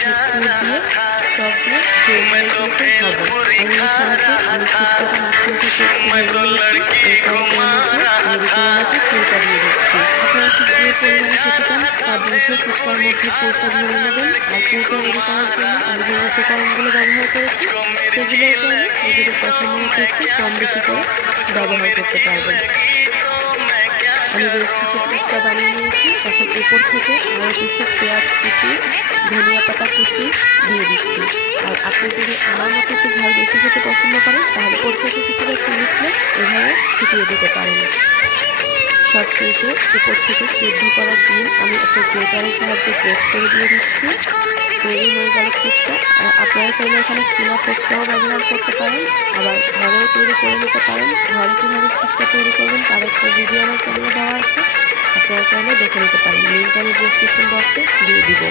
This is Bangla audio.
পুর দিয়ে সব দিয়ে কেটে হবে। আমি সাহায্যে আমি ফুটটাকে মাখিয়ে থেকে একটু ভেঙে নিয়েছি। এরপরে এর মধ্যে পুরটা দিয়ে দিচ্ছি। আপনারা ঠিক যে পরিমাণে খেতে চান তা বুঝে ফুটটার মধ্যে পুরটা ভরে নেবেন। আর পুরটা রেডি করার জন্য আমি যে উপকরণগুলো ব্যবহার করেছি সেগুলোকে আমি নিজেদের পছন্দ মতো একটু কম বেশি করে ব্যবহার করতে পারবেন। আমি বেশ কিছু ফুচকা বানিয়ে নিয়েছি। এখন উপর থেকে আরও কিছু পেঁয়াজ কুচি, ধনিয়া পাতা কুচি দিয়ে দিচ্ছি। আর আপনি যদি আমার মতো একটু ঝাল বেশি খেতে পছন্দ করেন তাহলে উপর থেকে কিছুটা চিলি ফ্লেক্স এভাবে ছিটিয়ে দিতে পারেন। সব শেষে উপর থেকে সিদ্ধ করা ডিম আমি একটা গ্রেটারের সাহায্যে গ্রেট করে দিয়ে দিচ্ছি। তৈরি হয়ে গেল ফুচকা। আপনারা চাইলে এখানে কিনা ফুচকাও ব্যবহার করতে পারেন, আবার ঘরেও তৈরি করে নিতে পারেন। ঘরে কীভাবে ফুচকা তৈরি করবেন তার একটা ভিডিও আমার চ্যানেলে দেওয়া আছে, আপনারা চাইলে দেখে নিতে পারেন। লিঙ্ক আমি ডেসক্রিপশন বক্সে দিয়ে দিব।